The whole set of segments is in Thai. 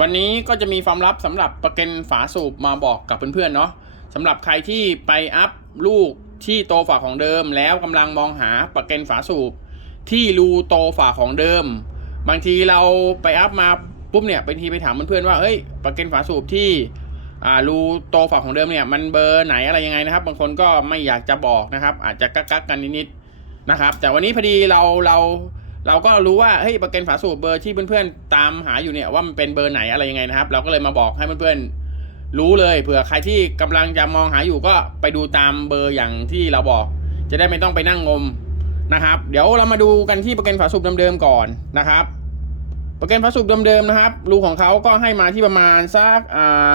วันนี้ก็จะมีความลับสำหรับประกันฝาสูบมาบอกกับเพื่อนๆเนาะสำหรับใครที่ไปอัพลูกที่โตฝาของเดิม แล้วกำลังมองหาประกันฝาสูบที่รูโตฝาของเดิม บางทีเราไปอัพมาปุ๊บเนี่ยบางทีไปถามเพื่อนๆว่าเฮ้ยประกันฝาสูบที่อ่ารูโตฝาของเดิมเนี่ยมันเบอร์ไหนอะไรยังไงนะครับ บางคนก็ไม่อยากจะบอกนะครับ อาจจะกักกักๆกันนิดๆนะครับ แต่วันนี้พอดีเราเรา เราก็รู้ว่าเฮ้ยประกันฝาสูบเบอร์ที่เพื่อนๆตามหาอยู่เนี่ยว่ามันเป็นเบอร์ไหนอะไรยังไงนะครับ เราก็เลยมาบอกให้เพื่อนๆรู้เลยเผื่อใครที่กำลังจะมองหาอยู่ก็ไปดูตามเบอร์อย่างที่เราบอก จะได้ไม่ต้องไปนั่งงมนะครับ เดี๋ยวเรามาดูกันที่ประกันฝาสูบเดิมๆก่อนนะครับ ประกันฝาสูบเดิมๆนะครับรูของเขาก็ให้มาที่ประมาณสักอ่า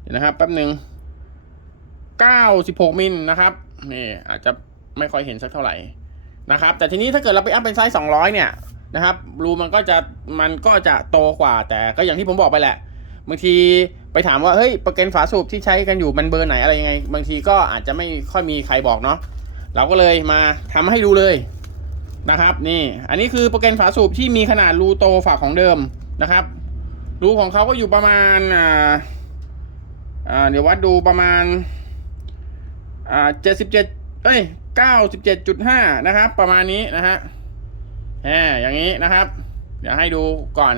เดี๋ยวนะครับแป๊บหนึ่ง96มิลนะครับนี่อาจจะไม่ค่อยเห็นสักเท่าไหร่ นะครับ แต่ทีนี้ถ้าเกิดเราไปอัพเป็นไซส์200 เนี่ยนะครับรูมันก็จะมันก็จะโตกว่า แต่ก็อย่างที่ผมบอกไปแหละบางทีไปถามว่าเฮ้ยประกันฝาสูบที่ใช้กันอยู่มันเบอร์ไหนอะไรยังไง บางทีก็อาจจะไม่ค่อยมีใครบอกเนาะเราก็เลยมาทำให้ดูเลยนะครับ นี่อันนี้คือปรแกรมฝาสูบที่มีขนาดรูโตฝาของเดิมนะครับรูของเขาก็อยู่ประมาณอ่าอ่าเดี๋ยววัดดูประมาณอ่าเจ็ดสิบเจ็ดเอ้ย เก้าสิบเจ็ดจุดห้านะครับ ประมาณนี้นะฮะแหมอย่างนี้นะครับ เดี๋ยวให้ดูก่อน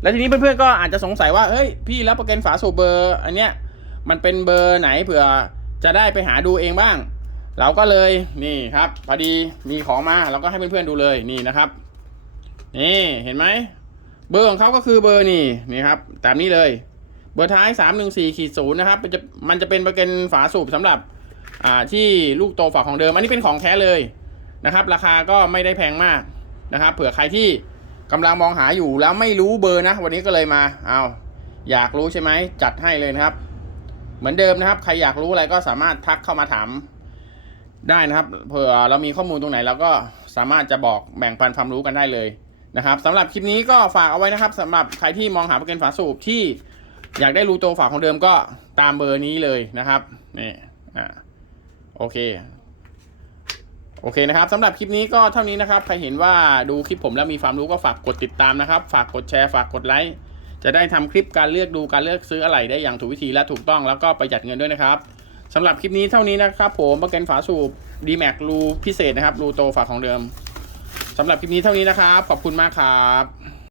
แล้วทีนี้เพื่อนๆก็อาจจะสงสัยว่า เฮ้ย พี่แล้วโปรแกรมฝาสูบเบอร์ อันเนี้ย มันเป็นเบอร์ไหนเผื่อจะได้ไปหาดูเองบ้าง เราก็เลยนี่ครับ พอดีมีของมาเราก็ให้เพื่อนๆดูเลยนี่นะครับ นี่เห็นไหม เบอร์ของเขาก็คือเบอร์นี่นี่ครับ ตามนี้เลย เบอร์ท้าย 3 1 4ขีดศูนย์นะครับ มันจะมันจะเป็นประกันฝาสูบสำหรับ อ่าที่ลูกโตฝาของเดิม อันนี้เป็นของแท้เลยนะครับ ราคาก็ไม่ได้แพงมากนะครับ เผื่อใครที่กำลังมองหาอยู่แล้วไม่รู้เบอร์นะ วันนี้ก็เลยมาเอาอยากรู้ใช่ไหมจัดให้เลยนะครับ เหมือนเดิมนะครับ ใครอยากรู้อะไรก็สามารถทักเข้ามาถามได้นะครับ เผื่อเรามีข้อมูลตรงไหนเราก็สามารถจะบอกแบ่งปันความรู้กันได้เลยนะครับสำหรับคลิปนี้ก็ฝากเอาไว้นะครับสำหรับใครที่มองหาประกันฝาสูบที่อยากได้รูโตฝาของเดิมก็ตามเบอร์นี้เลยนะครับนี่อ่า โอเค โอเคนะครับสำหรับคลิปนี้ก็เท่านี้นะครับ ใครเห็นว่าดูคลิปผมแล้วมีความรู้ก็ฝากกดติดตามนะครับ ฝากกดแชร์ฝากกดไลค์จะได้ทำคลิปการเลือกดูการเลือกซื้ออะไรได้อย่างถูกวิธีและถูกต้องแล้วก็ประหยัดเงินด้วยนะครับสำหรับคลิปนี้เท่านี้นะครับ ผมประกันฝาสูบ d m a x รูพิเศษนะครับรูโตฝาของเดิมสำหรับคลิปนี้เท่านี้นะครับ ขอบคุณมากครับ